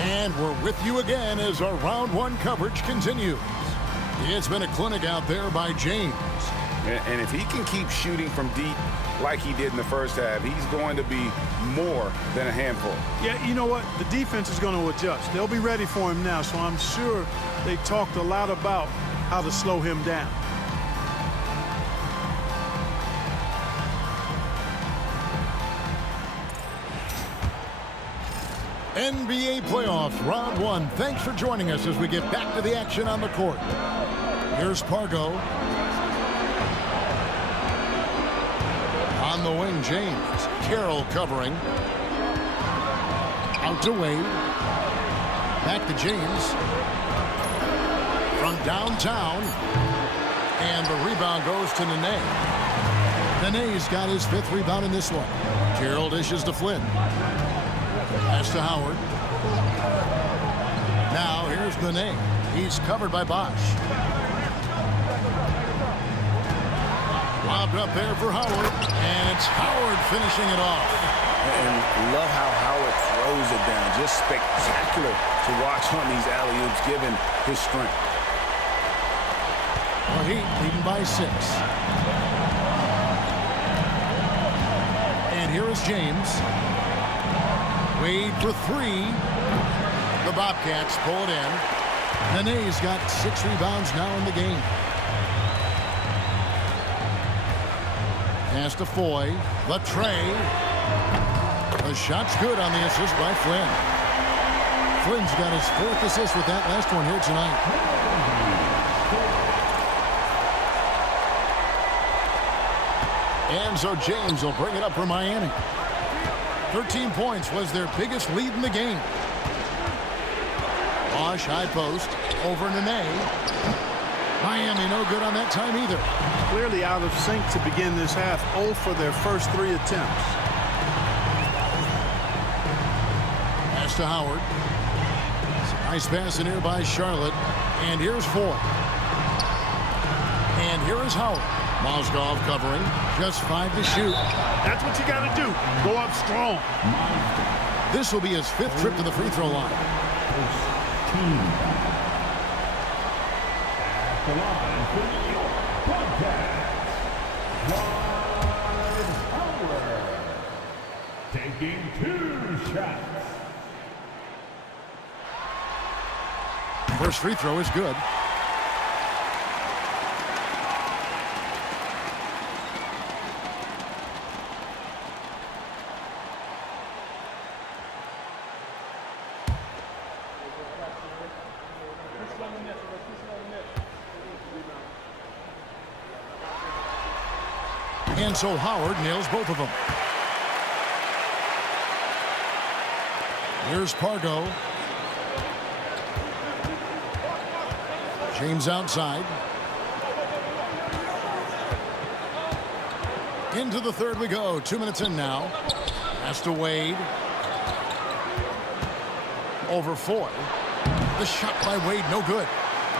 And we're with you again as our round one coverage continues. It's been a clinic out there by James. And if he can keep shooting from deep like he did in the first half, he's going to be more than a handful. Yeah, you know what? The defense is going to adjust. They'll be ready for him now, so I'm sure they talked a lot about how to slow him down. NBA playoffs, round one. Thanks for joining us as we get back to the action on the court. Here's Pargo. On the wing, James. Carroll covering. Out to Wade. Back to James. From downtown. And the rebound goes to Nene. Nene's got his 5th rebound in this one. Carroll dishes to Flynn. Pass to Howard. Now here's Nene. He's covered by Bosch. Lobbed up there for Howard. And it's Howard finishing it off. And love how Howard throws it down. Just spectacular to watch on these alley-oops given his strength. Well, Heat leading by 6. And here is James. Wade for 3. The Bobcats pull it in. Nene's got 6 rebounds now in the game. Pass to Foy. Latre. The shot's good on the assist by Flynn. Flynn's got his 4th assist with that last one here tonight. And so James will bring it up for Miami. 13 points was their biggest lead in the game. Bosch high post over Nene. Miami no good on that time either. Clearly out of sync to begin this half. 0 for their first 3 attempts. Pass to Howard. Nice pass in here by Charlotte. And here's Foy. And here is Howard. Mozgov covering. Just 5 to shoot. That's what you got to do. Go up strong. This will be his 5th trip to the free throw line. At the line for New York Bobcats, Howard, taking 2 shots. First free throw is good. And so Howard nails both of them. Here's Pargo. James outside. Into the third we go. 2 minutes in now. Pass to Wade. Over Foy. The shot by Wade, no good.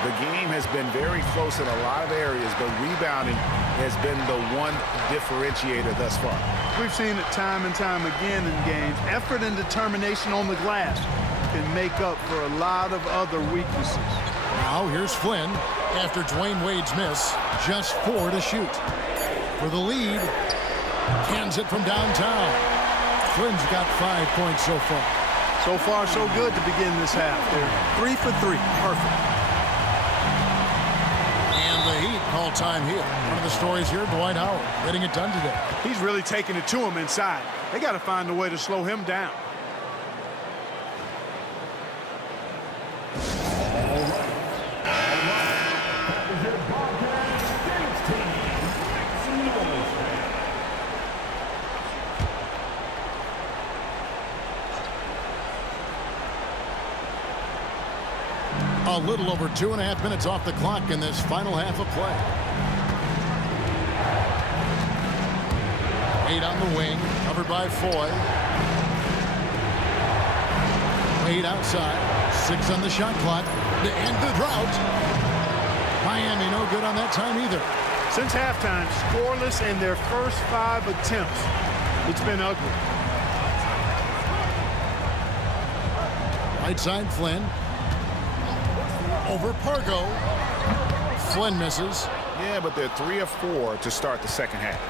The game has been very close in a lot of areas, but rebounding has been the one differentiator thus far. We've seen it time and time again in games. Effort and determination on the glass can make up for a lot of other weaknesses. Now here's Flynn after Dwayne Wade's miss. Just 4 to shoot. For the lead, cans it from downtown. Flynn's got 5 points so far. So far, so good to begin this half. They're 3 for 3. Perfect. And the Heat call time here. One of the stories here, Dwight Howard getting it done today. He's really taking it to him inside. They got to find a way to slow him down. A little over 2.5 minutes off the clock in this final half of play. Wade on the wing, covered by Foy. Wade outside, 6 on the shot clock to end the drought. Miami no good on that time either. Since halftime, scoreless in their first 5 attempts. It's been ugly. Right side, Flynn. Over Pargo. Flynn misses. Yeah, but they're 3 of 4 to start the second half.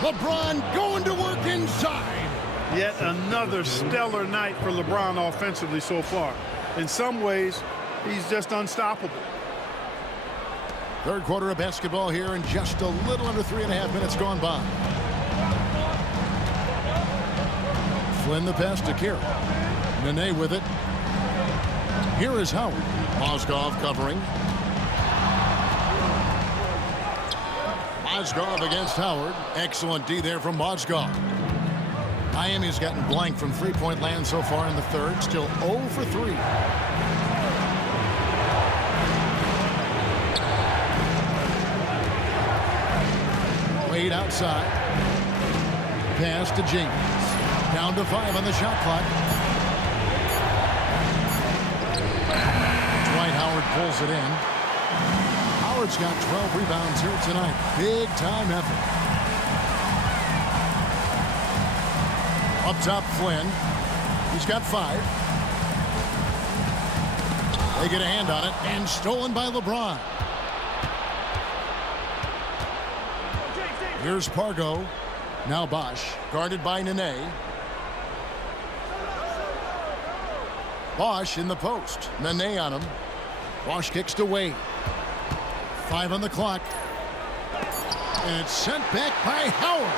LeBron going to work inside. Yet another stellar night for LeBron offensively so far. In some ways, he's just unstoppable. Third quarter of basketball here, and just a little under 3.5 minutes gone by. Flynn the pass to Carroll. Nene with it. Here is Howard. Mozgov covering. Mozgov against Howard. Excellent D there from Mozgov. Miami's gotten blank from three-point land so far in the third. Still 0 for 3. Wade outside. Pass to James. Down to 5 on the shot clock. Dwight Howard pulls it in. Howard's got 12 rebounds here tonight. Big time effort. Up top, Flynn. He's got 5. They get a hand on it, and stolen by LeBron. Here's Pargo. Now Bosch, guarded by Nene. Bosch in the post. Nene on him. Bosch kicks to Wade. 5 on the clock. And it's sent back by Howard.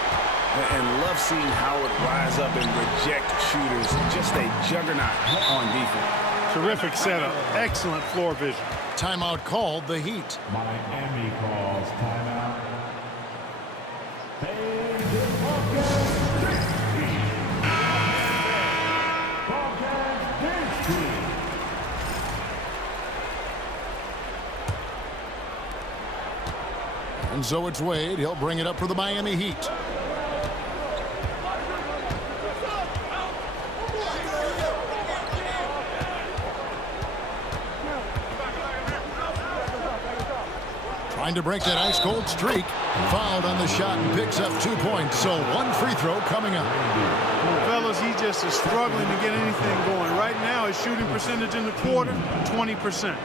And love seeing Howard rise up and reject shooters. Just a juggernaut on defense. Terrific setup. Excellent floor vision. Timeout called, the Heat. Miami calls timeout. And so it's Wade. He'll bring it up for the Miami Heat. Trying to break that ice-cold streak. Fouled on the shot and picks up 2 points. So 1 free throw coming up. Fellas, he just is struggling to get anything going. Right now, his shooting percentage in the quarter, 20%.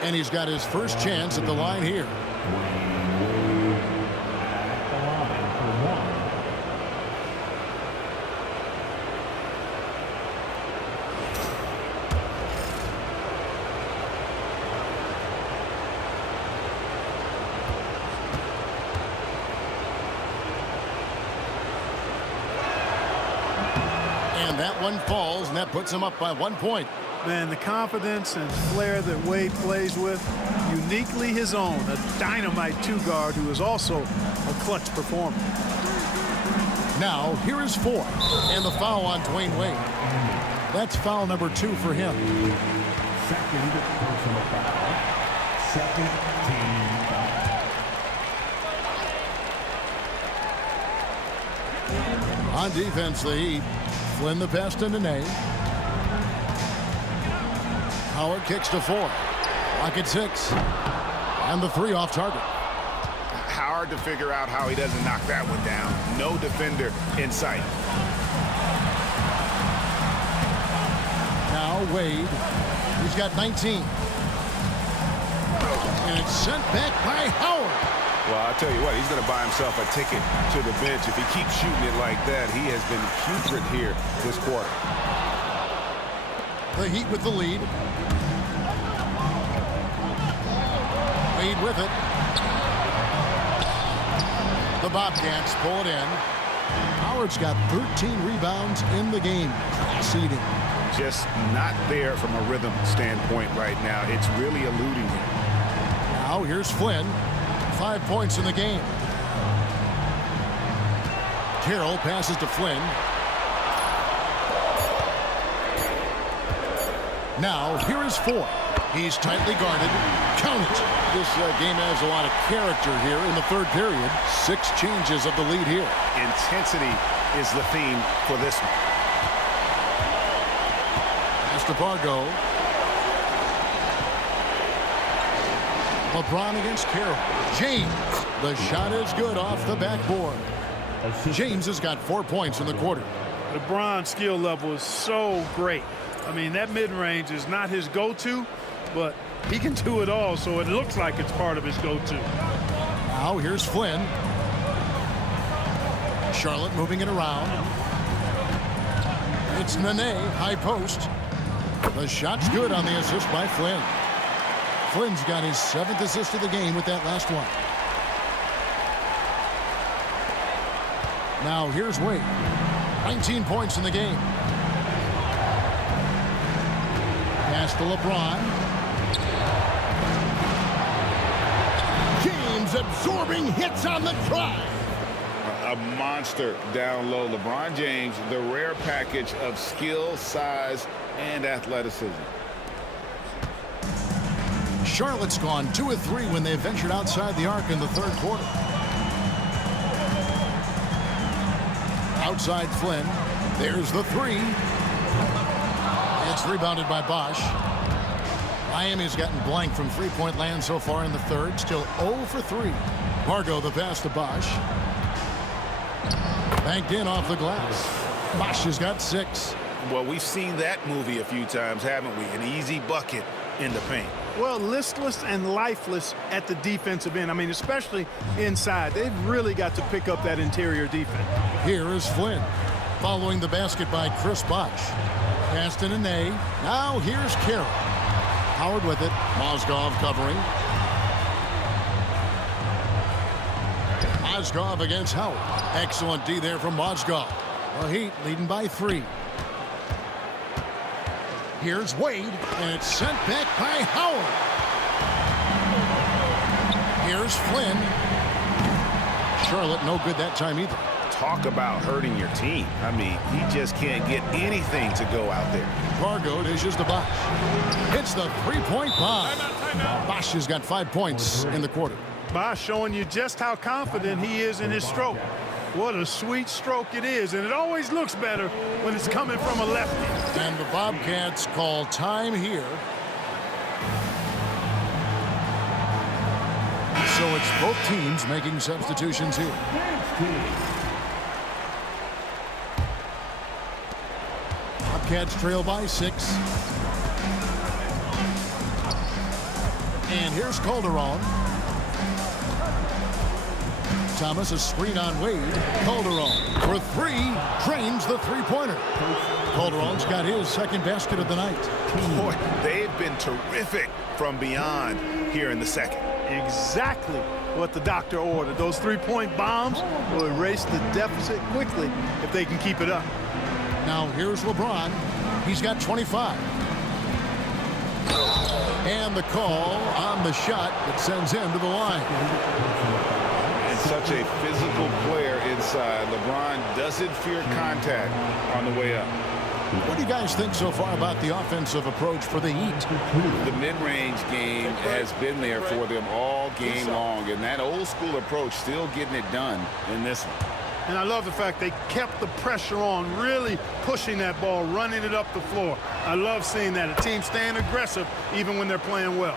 And he's got his first chance at the line here. And that one falls, and that puts him up by 1 point. Man, the confidence and flair that Wade plays with, uniquely his own. A dynamite two-guard who is also a clutch performer. Now, here is 4. And the foul on Dwayne Wade. That's foul number 2 for him. Second personal foul. Second team foul. On defense, the Heat. Flynn the pass to Nene. Howard kicks to 4. Rocket 6. And the 3 off target. Hard to figure out how he doesn't knock that one down. No defender in sight. Now Wade. He's got 19. And it's sent back by Howard. Well, I'll tell you what, he's going to buy himself a ticket to the bench. If he keeps shooting it like that, he has been putrid here this quarter. The Heat with the lead. Wade with it. The Bobcats pull it in. Howard's got 13 rebounds in the game. Seeding. Just not there from a rhythm standpoint right now. It's really eluding him. Now here's Flynn. 5 points in the game. Carroll passes to Flynn. Now here is 4. He's tightly guarded. Count it. This game has a lot of character here in the third period. 6 changes of the lead here. Intensity is the theme for this one. Pass to Pargo. LeBron against Carroll. James. The shot is good off the backboard. James has got 4 points in the quarter. LeBron's skill level is so great. I mean, that mid-range is not his go-to, but he can do it all, so it looks like it's part of his go-to. Now here's Flynn. Charlotte moving it around. It's Nene, high post. The shot's good on the assist by Flynn. Flynn's got his 7th assist of the game with that last one. Now here's Wade. 19 points in the game. Pass to LeBron. James absorbing hits on the drive. A monster down low. LeBron James, the rare package of skill, size, and athleticism. Charlotte's gone 2 of 3 when they ventured outside the arc in the third quarter. Outside Flynn. There's the 3. It's rebounded by Bosch. Miami's gotten blank from three-point land so far in the third. Still 0 for 3. Margot the pass to Bosch. Banked in off the glass. Bosch has got 6. Well, we've seen that movie a few times, haven't we? An easy bucket in the paint. Well, listless and lifeless at the defensive end. I mean, especially inside. They've really got to pick up that interior defense. Here is Flynn. Following the basket by Chris Bosch. Pass to Nene. Now here's Carroll. Howard with it. Mozgov covering. Mozgov against Howard. Excellent D there from Mozgov. The Heat leading by 3. Here's Wade, and it's sent back by Howard. Here's Flynn. Charlotte no good that time either. Talk about hurting your team. I mean, he just can't get anything to go out there. Margot dishes to Bosch. Hits the three-point bomb. Bosch has got 5 points in the quarter. Bosch showing you just how confident he is in his stroke. What a sweet stroke it is, and it always looks better when it's coming from a lefty. And the Bobcats call time here. So it's both teams making substitutions here. Bobcats trail by 6. And here's Calderon. Thomas, a screen on Wade. Calderon for 3, drains the three-pointer. Calderon's got his 2nd basket of the night. Boy, they've been terrific from beyond here in the second. Exactly what the doctor ordered. Those 3-point bombs will erase the deficit quickly if they can keep it up. Now here's LeBron. He's got 25. And the call on the shot that sends him to the line. Such a physical player inside. LeBron doesn't fear contact on the way up. What do you guys think so far about the offensive approach for the Heat? The mid-range game has been there for them all game long, and that old-school approach still getting it done in this one. And I love the fact they kept the pressure on, really pushing that ball, running it up the floor. I love seeing that. A team staying aggressive even when they're playing well.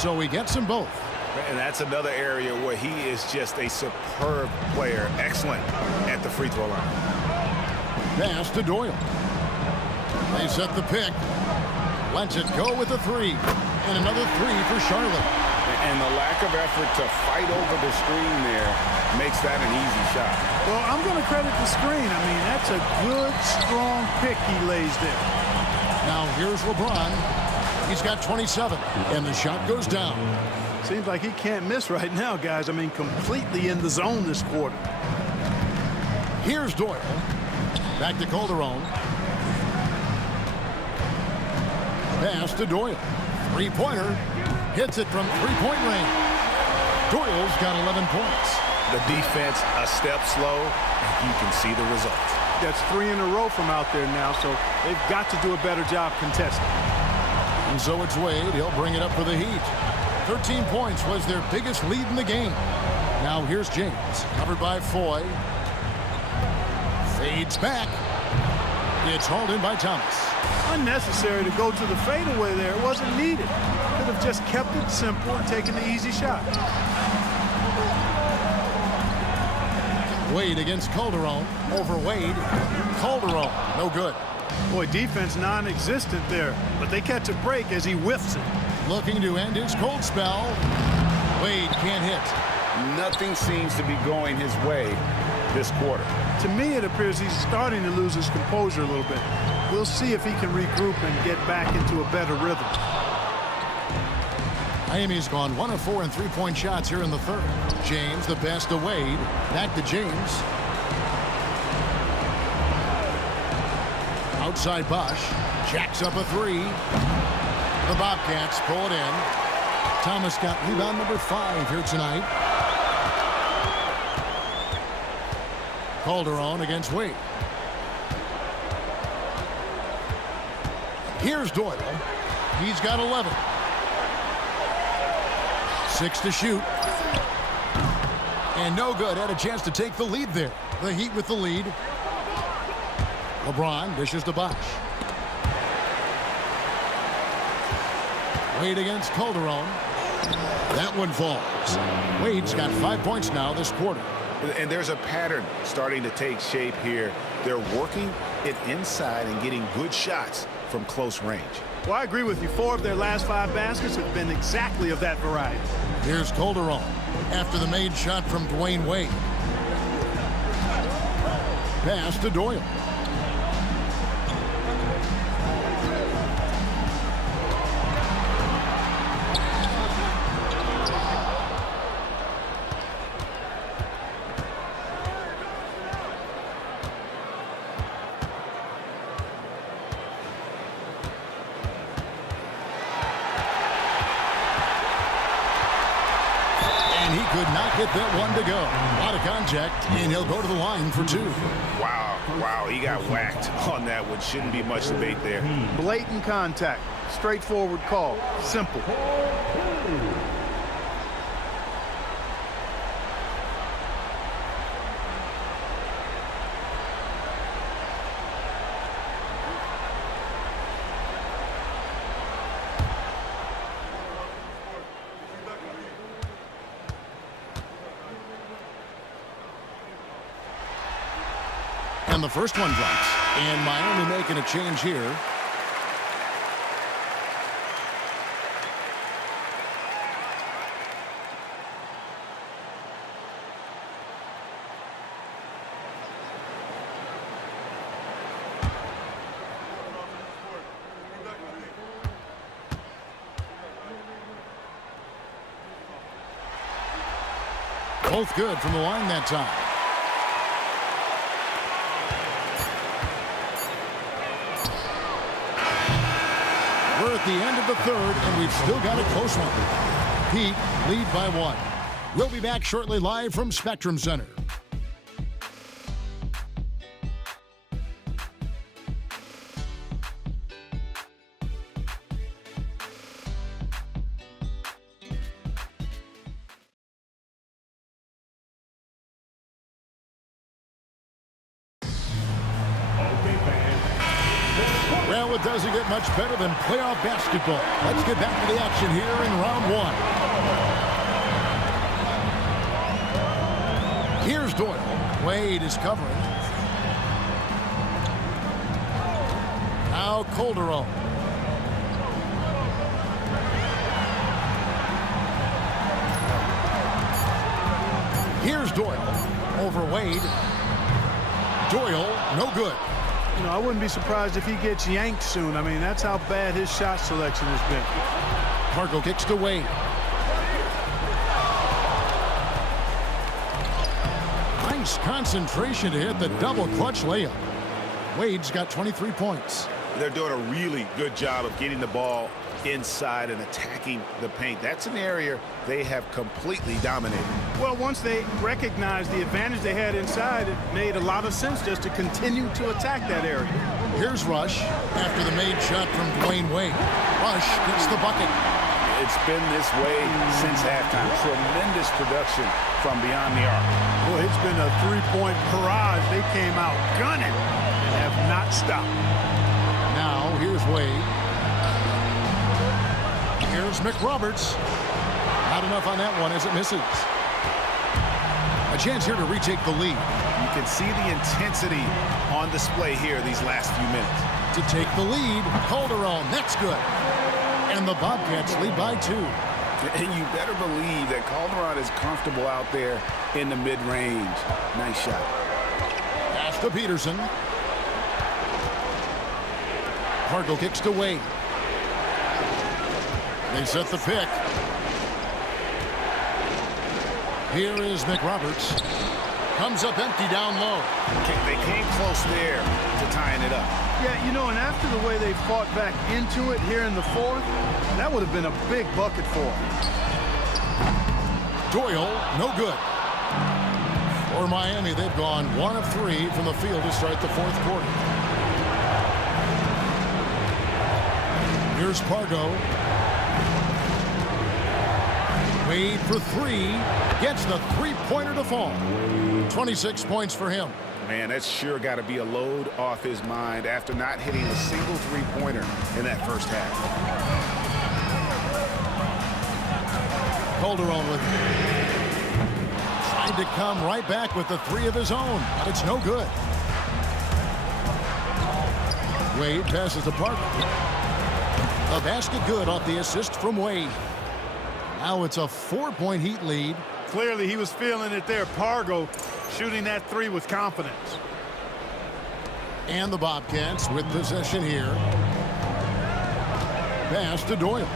So he gets them both. And that's another area where he is just a superb player. Excellent at the free throw line. Pass to Doyle. They set the pick. Lets it go with a 3. And another 3 for Charlotte. And the lack of effort to fight over the screen there makes that an easy shot. Well, I'm going to credit the screen. I mean, that's a good, strong pick he lays there. Now here's LeBron. He's got 27. And the shot goes down. Seems like he can't miss right now, guys. I mean, completely in the zone this quarter. Here's Doyle. Back to Calderon. Pass to Doyle. Three-pointer. Hits it from three-point range. Doyle's got 11 points. The defense a step slow, and you can see the results. That's 3 in a row from out there now, so they've got to do a better job contesting. And so it's Wade. He'll bring it up for the Heat. 13 points was their biggest lead in the game. Now here's James, covered by Foy. Fades back. It's hauled in by Thomas. Unnecessary to go to the fadeaway there. It wasn't needed. Could have just kept it simple and taken the easy shot. Wade against Calderon. Over Wade. Calderon, no good. Boy, defense non-existent there, but they catch a break as he whiffs it. Looking to end his cold spell. Wade can't hit. Nothing seems to be going his way this quarter. To me, it appears he's starting to lose his composure a little bit. We'll see if he can regroup and get back into a better rhythm. Miami's gone 1 of 4 in three-point shots here in the third. James, the pass to Wade. Back to James. Outside Bosch. Jacks up a three. The Bobcats pull it in. Thomas got rebound number 5 here tonight. Calderon against Wade. Here's Doyle. He's got 11. 6 to shoot. And no good. Had a chance to take the lead there. The Heat with the lead. LeBron dishes to Bosch. Wade against Calderon. That one falls. Wade's got 5 points now this quarter. And there's a pattern starting to take shape here. They're working it inside and getting good shots from close range. Well, I agree with you. 4 of their last 5 baskets have been exactly of that variety. Here's Calderon after the made shot from Dwayne Wade. Pass to Doyle. And he could not get that one to go. A lot of contact, and he'll go to the line for 2. Wow, he got whacked on that one. Shouldn't be much debate there. Blatant contact. Straightforward call. Simple. And the first one drops. And Miami making a change here. Both good from the line that time. We're at the end of the third, and we've still got a close one. Heat lead by 1. We'll be back shortly live from Spectrum Center. Well, it doesn't get much better than playoff basketball. Let's get back to the action here in round 1. Here's Doyle. Wade is covering. Now Calderon. Here's Doyle. Over Wade. Doyle, no good. You know, I wouldn't be surprised if he gets yanked soon. I mean, that's how bad his shot selection has been. Cargo kicks to Wade. Nice concentration to hit the double clutch layup. Wade's got 23 points. They're doing a really good job of getting the ball inside and attacking the paint. That's an area they have completely dominated. Well, once they recognized the advantage they had inside, it made a lot of sense just to continue to attack that area. Here's Rush after the made shot from Dwayne Wade. Rush gets the bucket. it's been this way since halftime. Tremendous production from beyond the arc. Well, it's been a three-point barrage. They came out gunning and have not stopped. Now, here's Wade. Here's McRoberts. Not enough on that one as it misses. A chance here to retake the lead. You can see the intensity on display here these last few minutes. To take the lead, Calderon, that's good. And the Bobcats lead by 2. And you better believe that Calderon is comfortable out there in the mid-range. Nice shot. Pass to Peterson. Pargo kicks to Wade. They set the pick. Here is McRoberts. Comes up empty down low. They came close there to tying it up. Yeah, you know, and after the way they fought back into it here in the fourth, that would have been a big bucket for them. Doyle, no good. For Miami, they've gone 1 of 3 from the field to start the fourth quarter. Here's Pargo. Wade for 3. Gets the three-pointer to fall. 26 points for him. Man, that's sure got to be a load off his mind after not hitting a single three-pointer in that first half. Calderon with tried to come right back with the 3 of his own, but it's no good. Wade passes to Parker. A basket good off the assist from Wade. Now it's a 4-point Heat lead. Clearly, he was feeling it there. Pargo shooting that 3 with confidence. And the Bobcats with possession here. Pass to Doyle.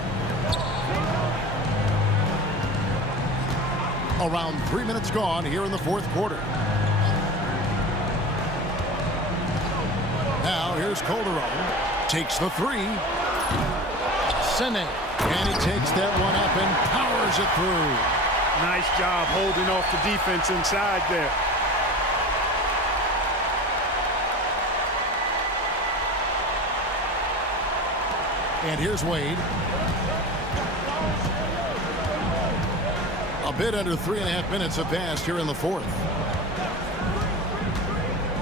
Around 3 minutes gone here in the fourth quarter. Now here's Calderon. Takes the 3. Sene. And he takes that one up and powers it through. Nice job holding off the defense inside there. And here's Wade. A bit under 3.5 minutes have passed here in the fourth.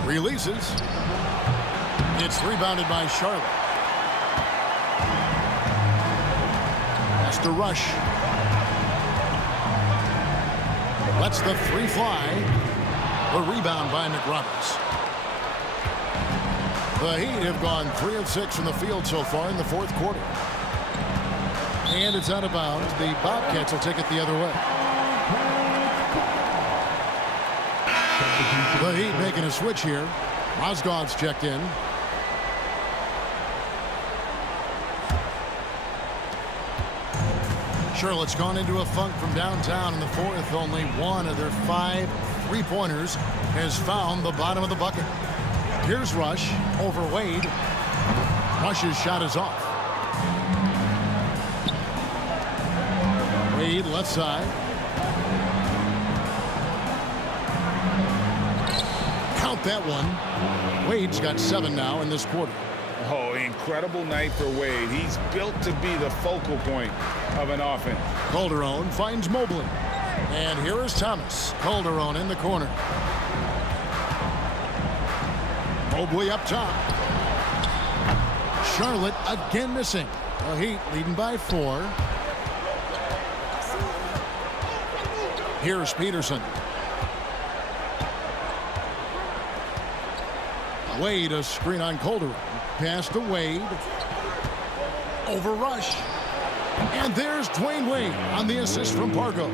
Releases. It's rebounded by Charlotte. Has to rush. Lets the 3 fly. The rebound by McRoberts. The Heat have gone 3 of 6 from the field so far in the fourth quarter. And it's out of bounds. The Bobcats will take it the other way. The Heat making a switch here. Mozgov's checked in. Charlotte's gone into a funk from downtown in the fourth. Only 1 of their 5 3-pointers has found the bottom of the bucket. Here's Rush over Wade. Rush's shot is off. Wade left side. Count that one. Wade's got 7 now in this quarter. Oh, incredible night for Wade. He's built to be the focal point of an offense. Calderon finds Mobley. And here is Thomas. Calderon in the corner. Mobley up top. Charlotte again missing. The Heat leading by 4. Here's Peterson. Wade, a screen on Calderon. Pass to Wade. Over Rush. And there's Dwayne Wade on the assist from Pargo.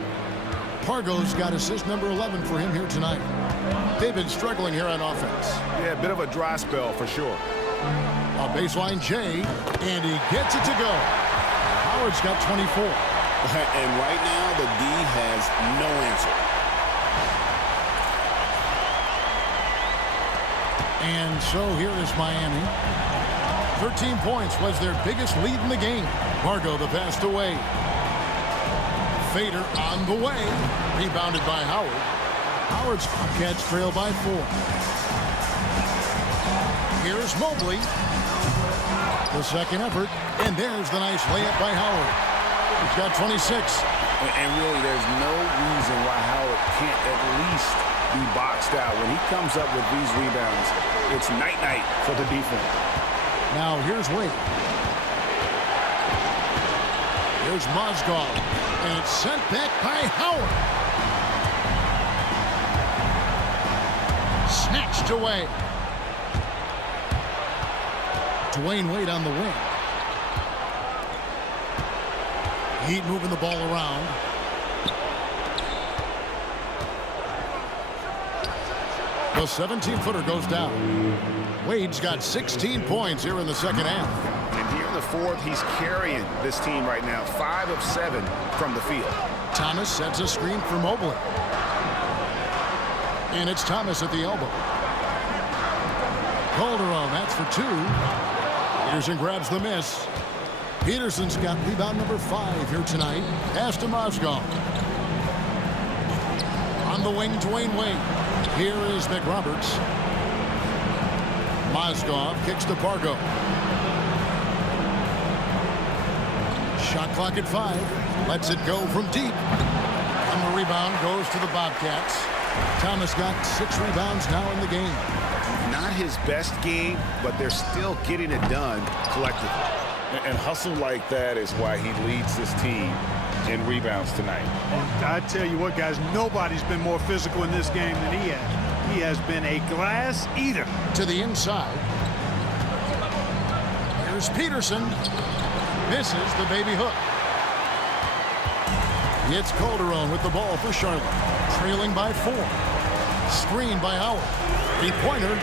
Pargo's got assist number 11 for him here tonight. They've been struggling here on offense. Yeah, a bit of a dry spell for sure. A baseline J, and he gets it to go. Howard's got 24. And right now, the D has no answer. And so here is Miami. 13 points was their biggest lead in the game. Pargo the pass away. Fader on the way. Rebounded by Howard. Howard's Bobcats trail by 4. Here's Mobley. The second effort. And there's the nice layup by Howard. He's got 26. And really, there's no reason why Howard can't at least be boxed out. When he comes up with these rebounds, it's night-night for the defense. Now here's Wade. Here's Mozgov. And it's sent back by Howard. Snatched away. Dwayne Wade on the wing. Heat moving the ball around. The 17-footer goes down. Wade's got 16 points here in the second half. And here in the fourth, he's carrying this team right now. 5 of 7 from the field. Thomas sets a screen for Mobley. And it's Thomas at the elbow. Calderon, that's for 2. Peterson grabs the miss. Peterson's got rebound number 5 here tonight. Pass to Mozgov. On the wing, Dwayne Wade. Here is McRoberts. Mozgov kicks to Pargo. Shot clock at 5. Lets it go from deep. And the rebound goes to the Bobcats. Thomas got 6 rebounds now in the game. Not his best game, but they're still getting it done collectively. And hustle like that is why he leads this team in rebounds tonight. And I tell you what, guys, nobody's been more physical in this game than he has. He has been a glass eater. To the inside. Here's Peterson. Misses the baby hook. It's Calderon with the ball for Charlotte. Trailing by 4. Screen by Howard. 3-pointer.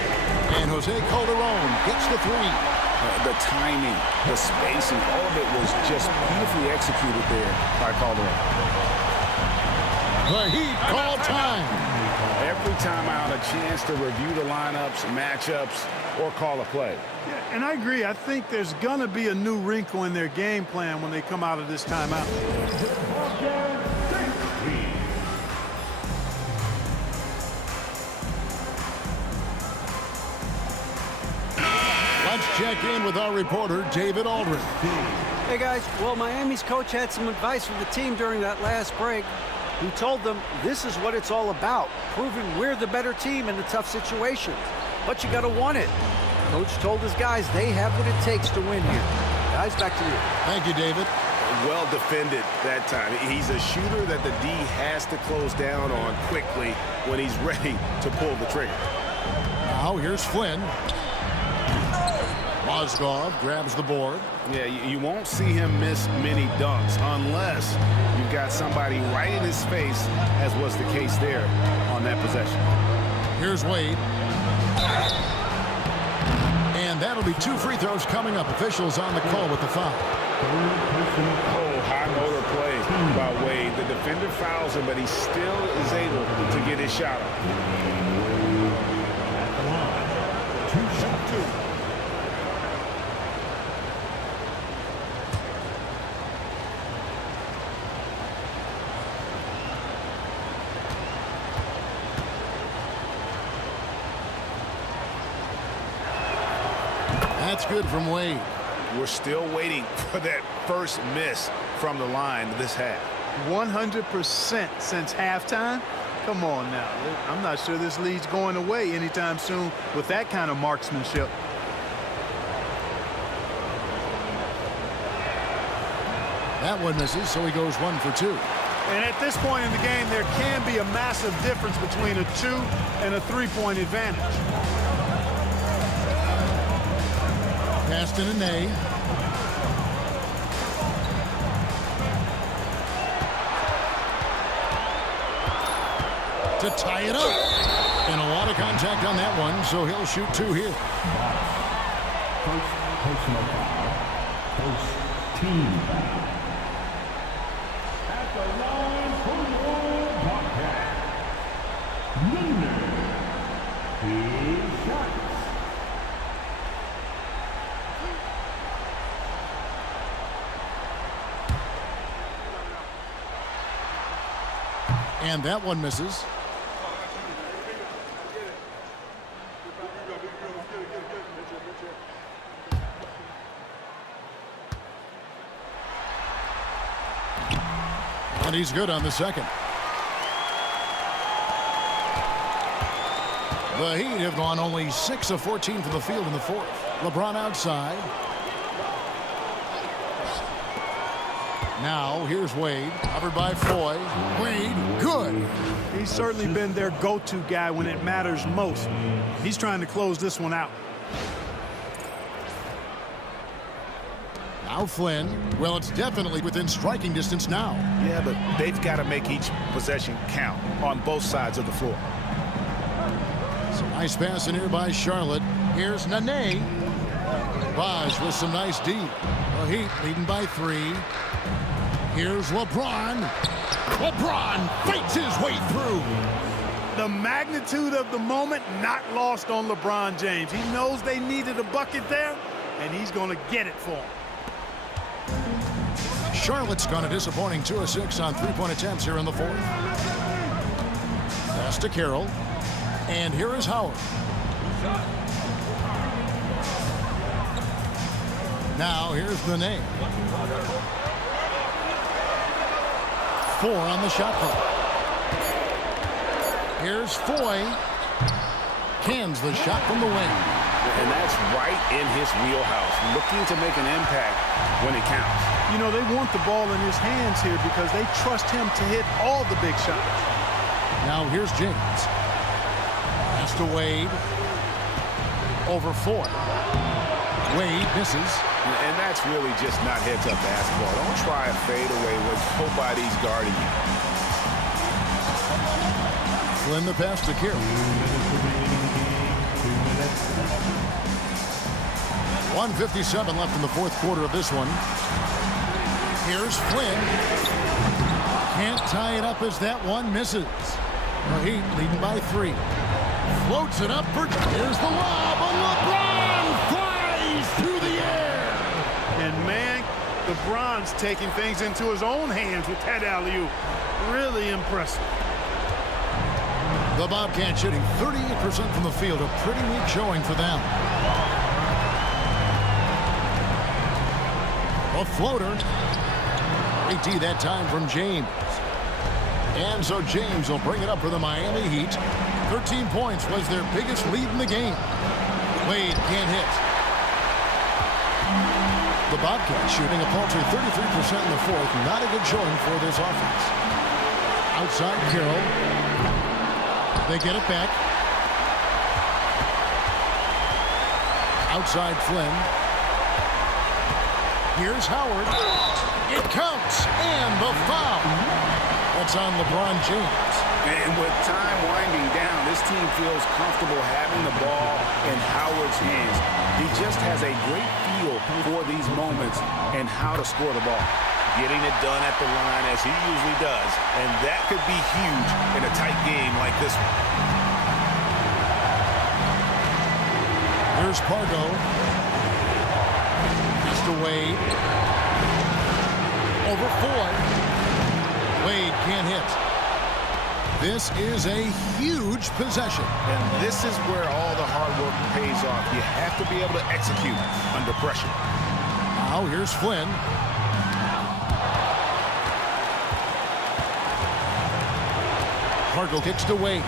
And Jose Calderon gets the 3. The timing, the spacing, all of it was just beautifully executed there by Calderon. The Heat call time. Every time out, a chance to review the lineups, matchups, or call a play. Yeah, and I agree. I think there's going to be a new wrinkle in their game plan when they come out of this timeout. Let's check in with our reporter, David Aldridge. Hey, guys. Well, Miami's coach had some advice for the team during that last break. He told them this is what it's all about, proving we're the better team in the tough situations. But you got to want it. Coach told his guys they have what it takes to win here. Guys, back to you. Thank you, David. Well defended that time. He's a shooter that the D has to close down on quickly when he's ready to pull the trigger. Now here's Flynn. Mozgov grabs the board. Yeah, you won't see him miss many dunks unless you've got somebody right in his face, as was the case there on that possession. Here's Wade. And that'll be 2 free throws coming up. Officials on the call with the foul. Oh, high motor play by Wade. The defender fouls him, but he still is able to get his shot off. At the line, 2 shots. That's good from Wade. We're still waiting for that first miss from the line this half. 100% since halftime. Come on now. I'm not sure this lead's going away anytime soon with that kind of marksmanship. That one misses, so he goes 1 for 2. And at this point in the game, there can be a massive difference between a 2 and a 3-point advantage. Passed in a nay. To tie it up. And a lot of contact on that one, so he'll shoot 2 here. First personal foul. First team foul. At the line for your Bobcats, Nooner. His shots. And that one misses. And he's good on the second. The Heat have gone only 6 of 14 from the field in the fourth. LeBron outside. Now here's Wade, covered by Foy. Wade, good. He's certainly been their go-to guy when it matters most. He's trying to close this one out. Now Flynn. Well, it's definitely within striking distance now. Yeah, but they've got to make each possession count on both sides of the floor. Some nice pass in here by Charlotte. Here's Nene. Raj with some nice D. The Heat leading by 3. Here's LeBron. LeBron fights his way through. The magnitude of the moment not lost on LeBron James. He knows they needed a bucket there, and he's going to get it for them. Charlotte's gone a disappointing 2 of 6 on three-point attempts here in the fourth. Pass to Carroll. And here is Howard. Now here's the name. 4 on the shot clock. Here's Foy. Cans the shot from the wing. And that's right in his wheelhouse, looking to make an impact when it counts. You know, they want the ball in his hands here because they trust him to hit all the big shots. Now here's James. Pass to Wade. Over 4. Wade misses. And that's really just not heads-up basketball. Don't try a fadeaway when nobody's guarding you. Flynn the pass to Carroll. 1:57 left in the fourth quarter of this one. Here's Flynn. Can't tie it up as that one misses. The Heat leading by 3. Floats it up for... Here's the lob. And LeBron flies through the air. And, man, LeBron's taking things into his own hands with that alley-oop. Really impressive. The Bobcats shooting 38% from the field. A pretty weak showing for them. A floater. AT that time from James. And so James will bring it up for the Miami Heat. 13 points was their biggest lead in the game. Wade can't hit. The Bobcats shooting a paltry 33% in the fourth. Not a good showing for this offense. Outside Carroll. They get it back. Outside Flynn. Here's Howard. It counts. And the foul. That's on LeBron James. And with time winding down, this team feels comfortable having the ball in Howard's hands. He just has a great feel for these moments and how to score the ball. Getting it done at the line as he usually does. And that could be huge in a tight game like this one. Here's Pargo. Pass to Wade. Over 4. Wade can't hit. This is a huge possession. And this is where all the hard work pays off. You have to be able to execute under pressure. Now here's Flynn. Pargo kicks to Wade.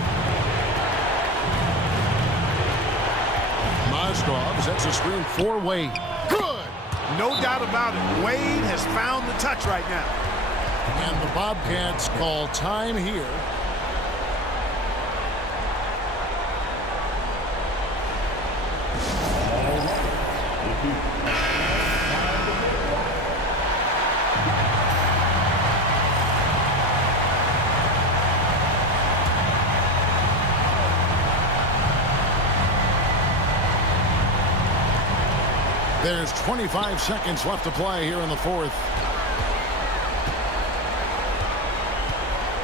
Moskov sets a screen for Wade. Good! No doubt about it. Wade has found the touch right now. And the Bobcats call time here. There's 25 seconds left to play here in the fourth.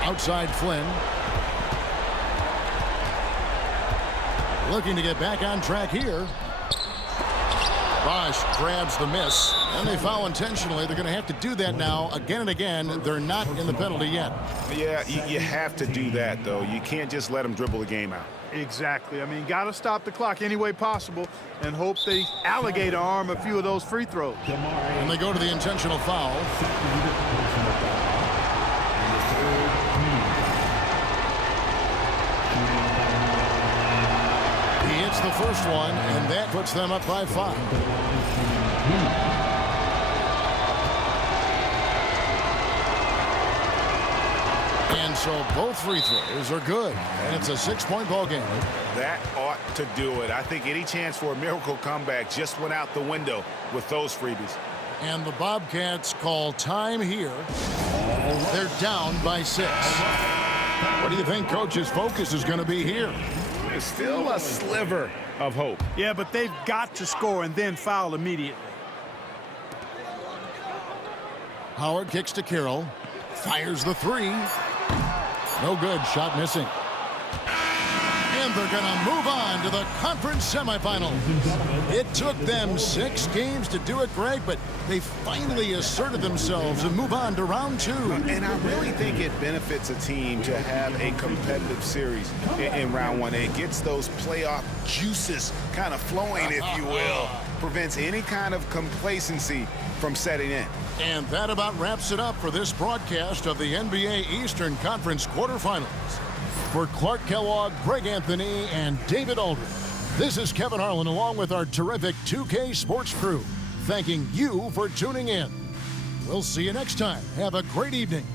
Outside Flynn. Looking to get back on track here. Bosch grabs the miss, and they foul intentionally. They're going to have to do that now again and again. They're not in the penalty yet. Yeah, you have to do that, though. You can't just let them dribble the game out. Exactly. I mean, got to stop the clock any way possible and hope they alligator arm a few of those free throws. And they go to the intentional foul. gets the first one, and that puts them up by 5. And so both free throws are good, and it's a 6-point ball game. That ought to do it. I think any chance for a miracle comeback just went out the window with those freebies. And the Bobcats call time here. They're down by 6. What do you think Coach's focus is going to be here? There's still a sliver of hope. Yeah, but they've got to score and then foul immediately. Howard kicks to Carroll. Fires the 3. No good. Shot missing. And they're going to move on to the conference semifinals. It took them 6 games to do it, Greg, but they finally asserted themselves and move on to round 2. And I really think it benefits a team to have a competitive series in round 1. It gets those playoff juices kind of flowing, if you will. Prevents any kind of complacency from setting in. And that about wraps it up for this broadcast of the NBA Eastern Conference quarterfinals. For Clark Kellogg, Greg Anthony, and David Aldridge, this is Kevin Harlan along with our terrific 2K Sports crew, thanking you for tuning in. We'll see you next time. Have a great evening.